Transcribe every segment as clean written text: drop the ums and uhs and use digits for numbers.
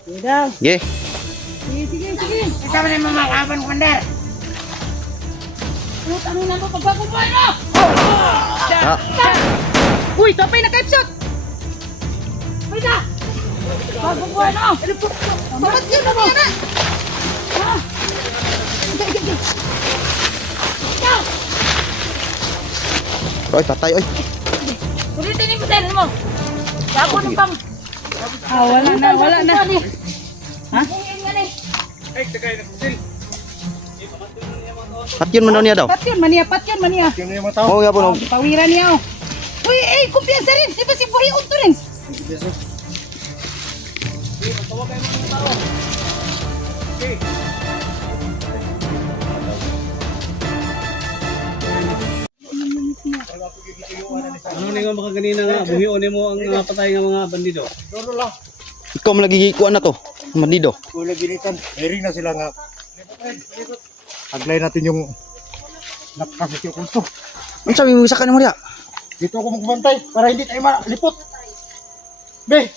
Sige daw. Sige. Sige. Kasama na yung mamakapan, Commander. Ano na mo pagbabubuhay mo? Ah. Uy, topay na kaipsot! Uy na! Pagbabuhay mo! Bakit yun na mga na? Sige. Oy, tatay, oy. Ulitin yung model mo. Bago ng pang... wala na. Ha? Patyon man daw niya daw. Patyon mania. Oo nga po. No. Pawiran niya. Uy, kumpiyansa rin. Di ba si Buhay Unto rin? Ano nga baka ganina nga, buhion mo ang patay ng mga bandido. Ikaw mo lagi kuan na to. Mandido. Kulang ginitan. Airing na sila nga. Aglay natin yung nakakasityo ko. Ano sabi mo sa kanimo diya? Dito ako magbantay para hindi tayo malipot. Be!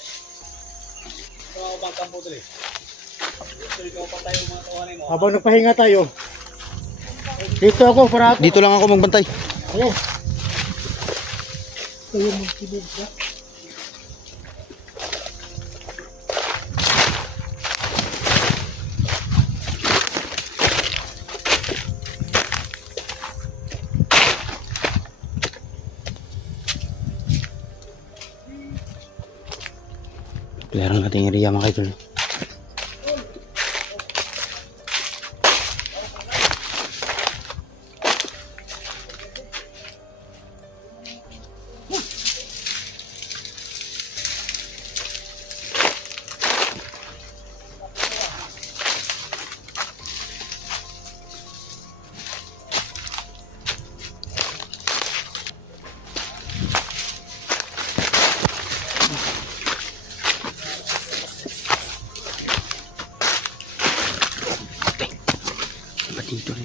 Habang nagpahinga tayo. Dito ako para... Dito lang ako magbantay. Ayun. Ayun, magkibig ka. Kailangan natin yung area mga kaidol. Dito.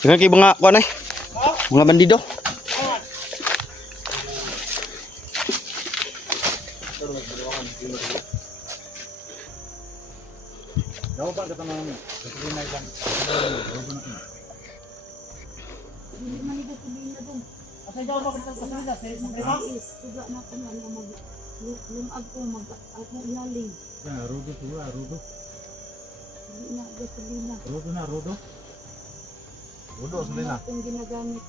Dengan kayak bunga kuan bunga bandido. Daw ba kata nang gasolina lang. Asa daw ba kata gasolina sa mga Tuga na ko nga lumag ko ako ilalim. Rodo. Hindi na gasolina. Rodo. Rodo gasolina. Kung ginagamit.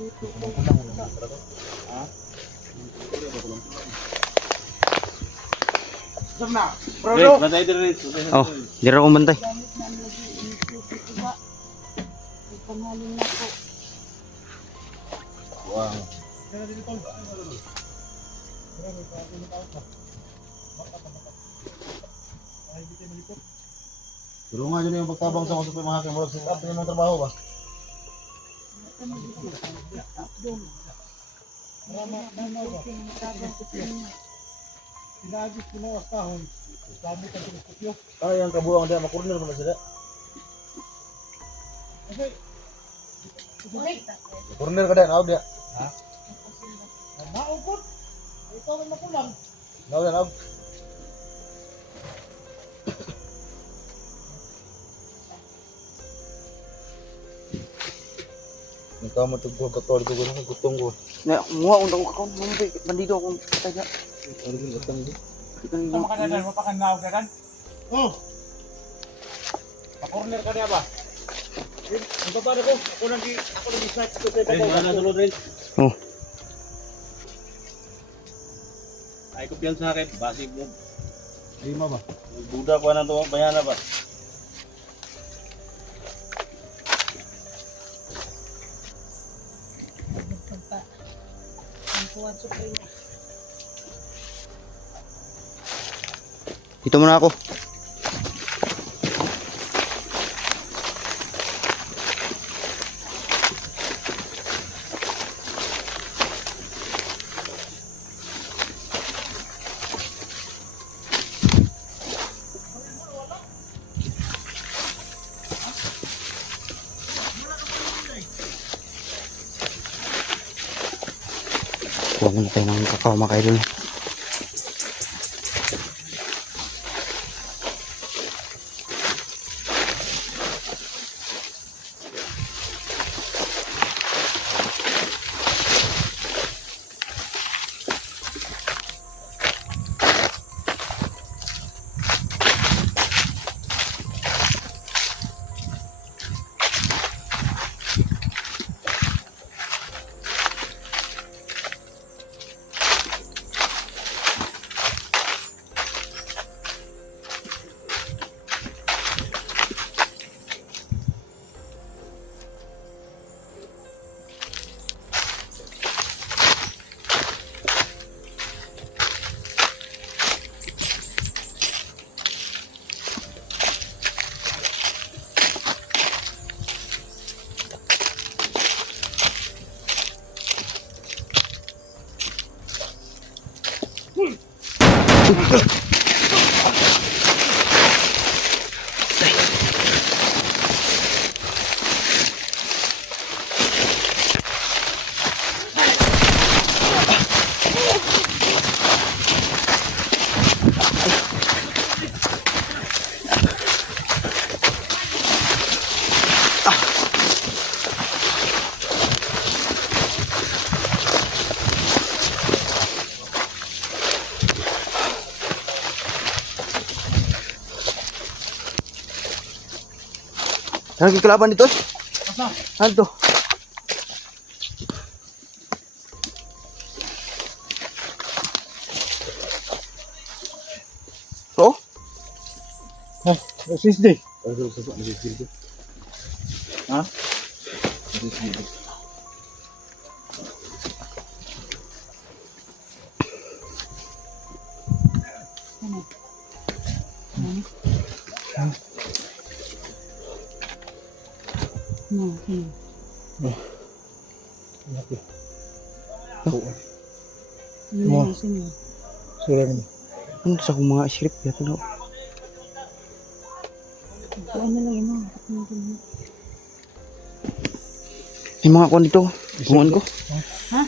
Dito ko. Ha? Sama. Rodo. Patay din rin. Oh, dira ko bantay. Gamit na lagi ito tuga. Ay pangalan na ko. Wow. Tulungan nyo na yung pagtabang sa mga mga kamurag sa atin ng trabaho ba? Sinagis ko na ang kahon. Sabi ka sa kupyo. Ay, ang kabuang dia makurner mo na sila. Kurner ka din, awd dia. Ha? Maupot. Ikaw ang makulang. Awd. Ikaw mo tugtog ka to, dito ko gutong ko. Na muha undang ko kaon bandido akong patay na. Ano din utang din? Sama ka na dyan, mapakanaw ka kan? Oh, Pa-corner ka niya ba? Ang papada ko, ako nang snipe ko sa Rin, wala na sulod rin. Oh. Ay ko piyan sa akin, basi mo. Lima ba? Buda ko na to, bayana ba? Dito muna ako. Kuha muna tayo ng kakao mga kaidol. Lagi kelaban dito. Ano to? Oh? Ha? SSD. Ha? Sila naman. Ano sa akong mga script ya tulo. May mga kuan dito. Bungan ko. Ha?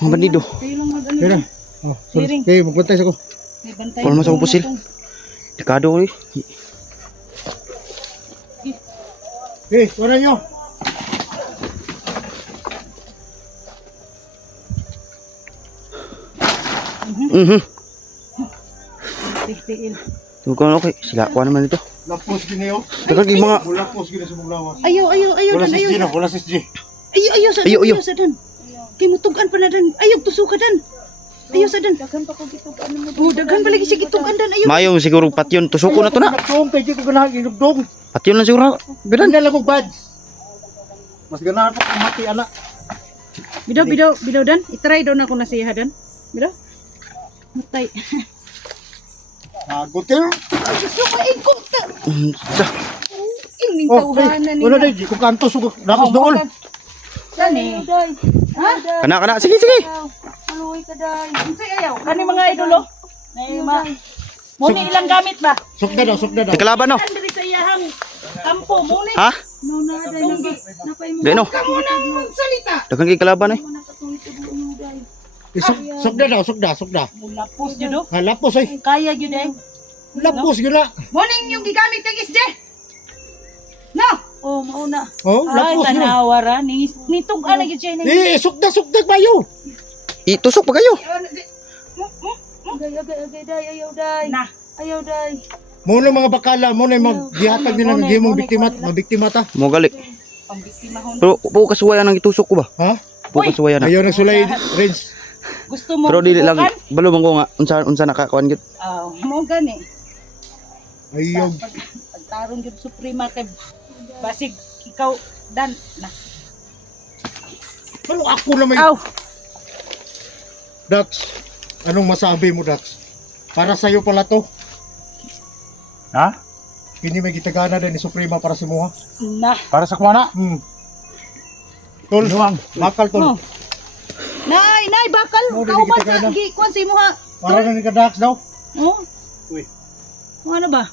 Mga bandido. Kayo lang mag-ano. Kaya na. Oh, sorry. Okay, magpantay ako. May bantay. Wala mas ako pusil. Dekado ko eh. Wala nyo. Tigil. Tungkol okay. Sila kuha naman ito. Lapos gini yo. Dagan yung mga Lapos gini sa muglawas. Ayaw Wala dan, si ayaw. G na, wala si G. Ayaw sa dan. Ayaw. Ayaw sa dan. Kay mutugan pa na dan. Ayaw tusuka dan. Ayaw sa dan. Daghan pa ko gitugan mo. Oh, daghan pa lagi si gitugan dan. Ayaw. mayong siguro patyon tusuko na to na. Nagdong kay G ko ganahan inugdong. Patyon na siguro. Bidan. Ganda lang kong badge. Mas ganahan pa kung mati anak. Bidaw dan. I-try daw na ako na siya dan. Bidaw. Matay. Gutil. Ay, gusto ko ikot. Ining Oh, tawhanan ni. wala day, kung kanto sugod, napos doon. Dani. Ha? Kana sige. Maluwi ka day. Unsay ayaw? Kani mga idolo? Nay ma. Muni ilang gamit ba? Sukda daw. Di kalaban no. Andiri sa iyahang kampo muni. Ha? No na day napay mo. Di no. Kamu na magsalita. Dagan kay kalaban eh. Mo na katulit mo day. Sukda. Lapos jud do. Lapos ay. Kaya jud day. Lapos gina. Morning yung gigamit kay SJ. No. Oh, mauna. Oh, lapos Ay, gina. tanawara. Nitug-an na gyud siya. Sukda bayo. Itusok pa kayo. Agay, day, ayaw, day. Na. Ayaw, day. Muna mga bakala, muna yung magdihatag nila ng gimong biktima, mabiktima ta. Mo gali. Pambiktima hon. Pero po kasuwayan ang itusok ko ba? Ha? Po kasuwayan na. Ayaw nagsulay, Renz. Gusto mo Pero dili lang subukan? balo man ko nga unsa nakakuan gid. Mo gani. Ayaw. Pagtarong gyud Suprema kay basig ikaw dan na. Ano ako na may... Aw. Dax, anong masabi mo, Dax? Para sa'yo pala to. Ha? Kini may gitagana din ni Suprema para si Muha. Na. Para sa kuwana? Tol, bakal tol. Oh. Nay, bakal. Oh, dili Kauban kita sa gana. gi kuan si mo ha. Para na ni ka Dax daw. Oh. Uy. Ano ba?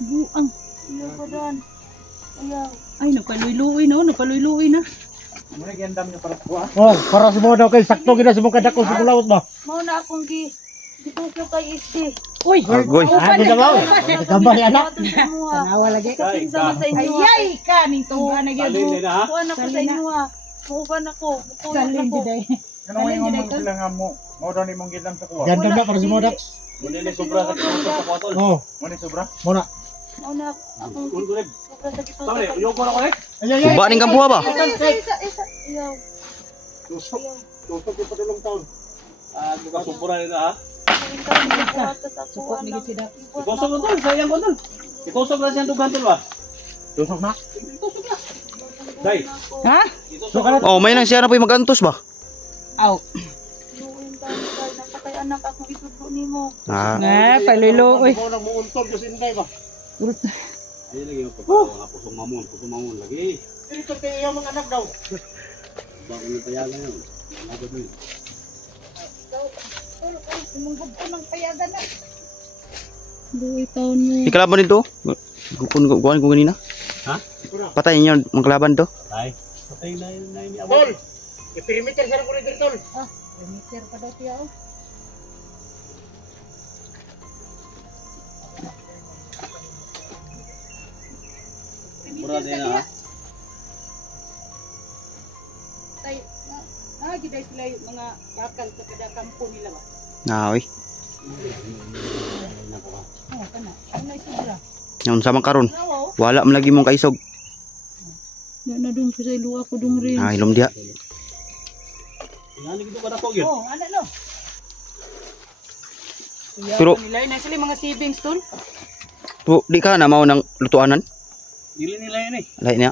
Buang. Ayaw pa dan. Ayaw. Ay, napaluy-luy na. Muna gendam niyo para sa kuha. Oh, para si Muha daw kay sakto gina si Muha kadako sa bulawot ba? Mao na akong gitukyo kay Isti. Uy. Agoy. Ano daw? Gambay anak. Tanawa lagi. Kinsa man sa inyo. Ayay ka ning tuwa na gyud. Salin din ha? Kuan ako sa inyo ha. Muban ako. Salin gyud ay. Ano nga yung mga sila nga mo? Mo daw ni mong gidlam sa kuha. Ganda na para si Muha Dax. Muna ni sobra sa kuha sa kuha tol. Oh, Mo ni sobra? muna. Mao na akong Kulkulib. sobra sa gitutok. Tama ni, uyog ko na ko eh. Ay. Uba ning kampuha ba? Isa. Ayaw. Tusok. Tusok yung padulong taon. Ah, buka supura nila ha. Support ni gid si Dak. Itusok na tol, sayang ko tol. Itusok na siyang dugan tol ba? Tusok na? Itusok na. Day. Ha? Itusok na. Oh, may nang siya na po magantos ba? Aw. Napakay anak akong itubo nimo. Ah, Paluy-luy. Ako nang muuntog kasi hindi ba? Ayun lagi yung pagkawa, pusong mamon lagi. Dito kayo yung mga anak daw. Bakit yung payagan yun? Nagod mo yun. Imunggod ko ng payagan na. 2 taon mo. ikalaban dito. Kuan ko ganina. Ha? Patay niya ang kalaban to. Ay. Patay na yun ni Abo. Tol, iperimeter sa ko dito tol. Remitter pa daw siya oh. Mura din na ha. Tay, giday sila yung mga bakal sa kada kampo nila ba? Ah, oy. Oh, kana. Ano isubra? Yung sama karon. Oo. Wala man lagi mong kaisog. Na dong sa luwa ko dong rin. Ah, ilom dia. Yan, nagito ka na po yun. Oh, ano no? Pero- nila na sila mga savings tol. Pero di ka na mao nang lutuanan. Dili nila yun eh. Lain niya.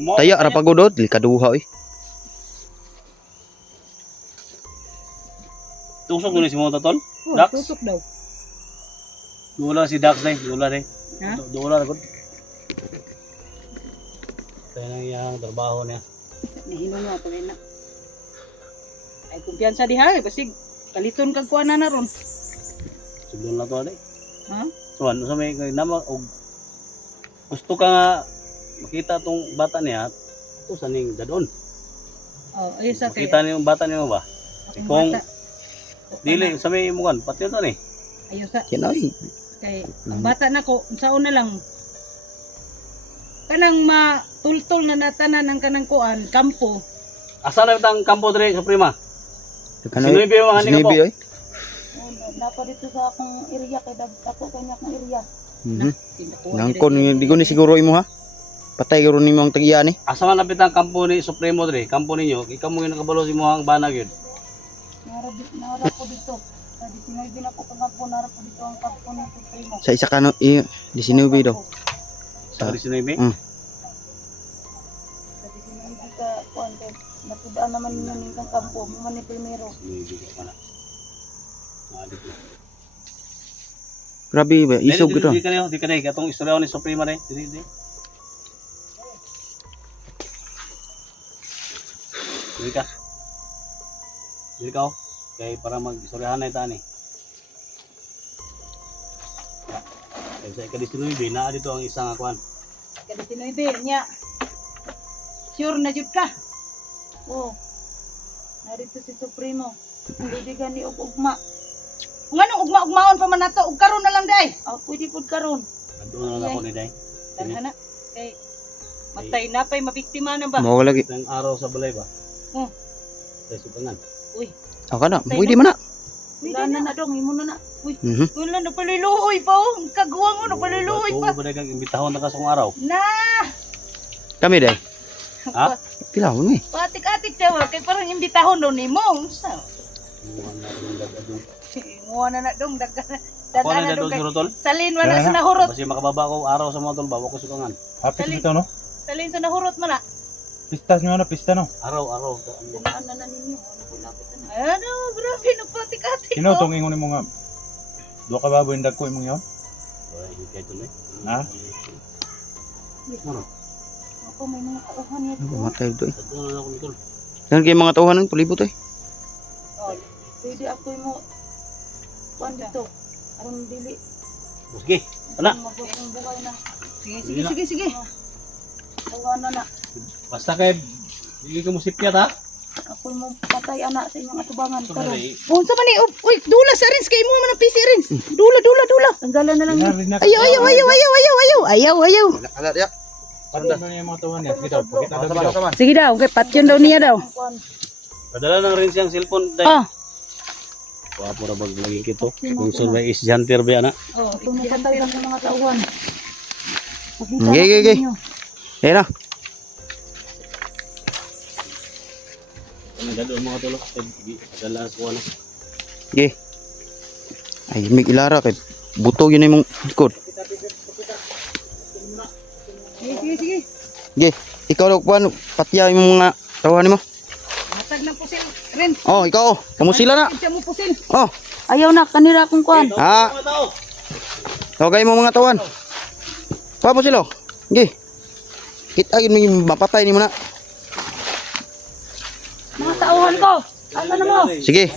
Mo- Taya ra pagodot, likaduha oy. Tusok mo ni si Mota tol. Oh, Dax? tusok daw. Dula si Dax day. Dula day. Ha? Dula na ko. Tayo nang iyang trabaho niya. Nahinong nga pala na. Ay kumpiyansa diha, basig kaliton kag kuan na ron. Sugdon na to day. Ha? So ano sa may nama og gusto ka nga makita tong bata niya ito sa ning dadon. Oh, ay sa kay. Makita niyo yung bata niyo ba? Akong Kung bata. dili sa may imukan pati to ni. Ayaw sa Yan oy. kay ang bata nako unsaon na lang kanang matultol na natanan ng kanang kuan kampo. Asa na tang kampo dire sa prima? Ano? Sinoy ba yung mga nila po? Sinibi oy. Oh, napa dito sa akong area kay ako kanya akong area. Mhm. Nangkon di ko ni siguro imo ha. Patay guro nimo ang tagiya ni. Asa man napit ang kampo ni Supremo dire? Kampo ninyo, ikaw mo yung nakabalo si mo ang banag yun. Nara ko dito. Sa Sinoy din ako kagpo nara ko dito ang kampo ni Supremo. Sa isa ka no, di sinibi daw. Sa Sinoy Sa Sinoy di ka kuan kay natudaan naman ninyo ning kang kampo mo man ni primero. Grabe ba, isog ito. Di ka na, katong istorya ni Suprema rin. Di. Dili ka. Dili ka oh. Kaya para mag-istoryahan na ito ani. Kaya sa ikadisinuibi, naa dito ang isang akuan. Kada Sinoy niya. Sure na jud ka. Oh. Narito si Supremo. Ang bibigan ni og ugma. Kung anong ugma-ugmaon pa man nato, ug karon na lang day. Ah, pwede pud karon. Doon na ako ni Day. Tanhana kay matay na pay mabiktima na ba? Mao lagi. Isang araw sa balay ba? Oh. Sa sukangan. Ako na, pwede man na. Wala na dong, imo na na. Uy, Mhm. wala na paluloy pa oh. Ang kagawang mo na paluloy pa. Ba kang imbitahon na ka sa kong araw? Na, Kami day. Ha? Pila mo eh. patik-atik siya kay parang imbitahon daw nimo. Unsa? Inguha na dong dagan. Ako Dagan na na dong dadon kay. si Rotol. Salin man na sa nahurot. Basi makababa ko araw sa mga tol, bawa ko sukangan. Happy Sali. ito, no? Salin sa nahurot man na. Pistas nyo, ano? Pista, no? Araw. Dumaan na ninyo. Ano po lapit na. Ano, grabe na patik-atik. Sino oh. itong ingon mo nga? Dua ka baboy yung dagko imong yun? Ha? Ako may mga kauhan niya. Matay do eh. Dadon na ako ni tol. Yan kay mga tawanan palibot eh. Pwede ako mo. Kuan dito. Aron dili. Sige. Ana. Magugong buhay na. Sige. Tawanan na. Basta kay hindi ka mo sipyat ha. Ako mo patay anak sa inyong atubangan. Karon. Unsa man ni? Uy, dula sa rins kay mo man ang PC rins. Dula. Tanggalan na lang yun. Ayaw. Ala ya. Ano na yung mga tuwan niya? Sige daw. Pakita daw video. Sige daw, kay patyon daw niya daw. Kuan. Padala ng rin siyang cellphone dai. Ah. Wapo ra bag lagi kito. Kung survey is janter ba ana? Oh, ako mo patay lang ng mga tauhan. Gigi. Eh na. Ano dadon mga tol? Padala ko ano. Ge. Ay mig ilara kay buto yun imong likod. Sige. Ge. Ikaw daw kuan patya imong mga tawanan mo. Matag ng pusil rins. Oh, ikaw. Kamu sila na. Siya mo pusil. Oh. Ayaw na kanira akong kuan. Ha. Okay mo mga tawan. Pa mo sila. Ge. Kita gid mo mapatay nimo na. Mga tauhan ko. Ano na mo? Sige.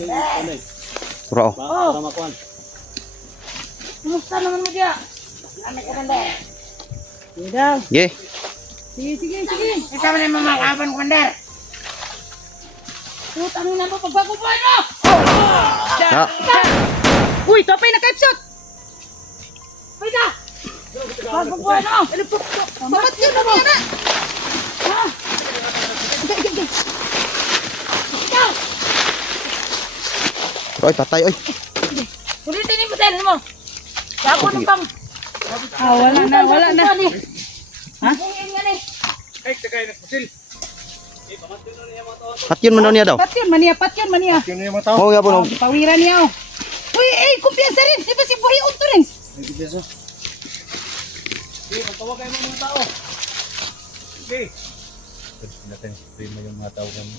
Puro. Para makuan. Kumusta naman mo diya? Sige daw. Ge. Sige. Isa man yung mga kaban kumander. Putang ina mo pagbagubuhay mo. Ya. Uy, topay na kapsot. Hoy da. Pagbagubuhay mo. Patyon na niya na. Oy, patay oy. Ulitin mo din mo. Sabo ng pang. Wala na. Ha? Nga ni. Patyon mo daw niya daw. Patyon man niya. Sino yung mga tao? Oh, gapon. Pawiran niya oh. Uy, kumpiyansa rin. Di ba si Buhay Unto rin? Natin primo yung mga tao kami.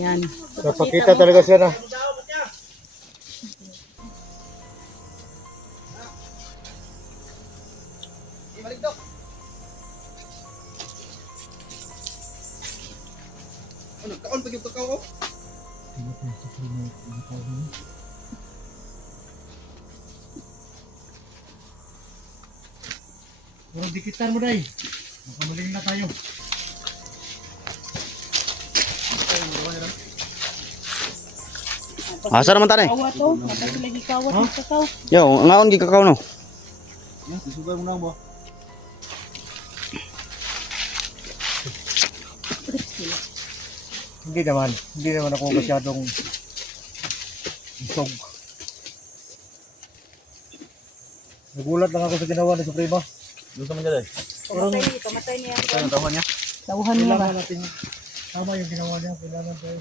Yan. Napakita talaga siya na. Ano, kaon pa yung kakao ko? Pero dikitan mo dai. Makamaling na tayo. Asa naman tani? Kawat to. Matag lagi kawat ng kakao. Yo, ngaon gi kakao no. Isugay mo na ba? Hindi naman ako masyadong isog. Nagulat lang ako sa ginawa ni Suprema. Doon sa mga dai. Kamatay niya. Ano tawhan niya? Tauhan niya ba? Kailangan natin tama yung ginawa niya. Kailangan tayo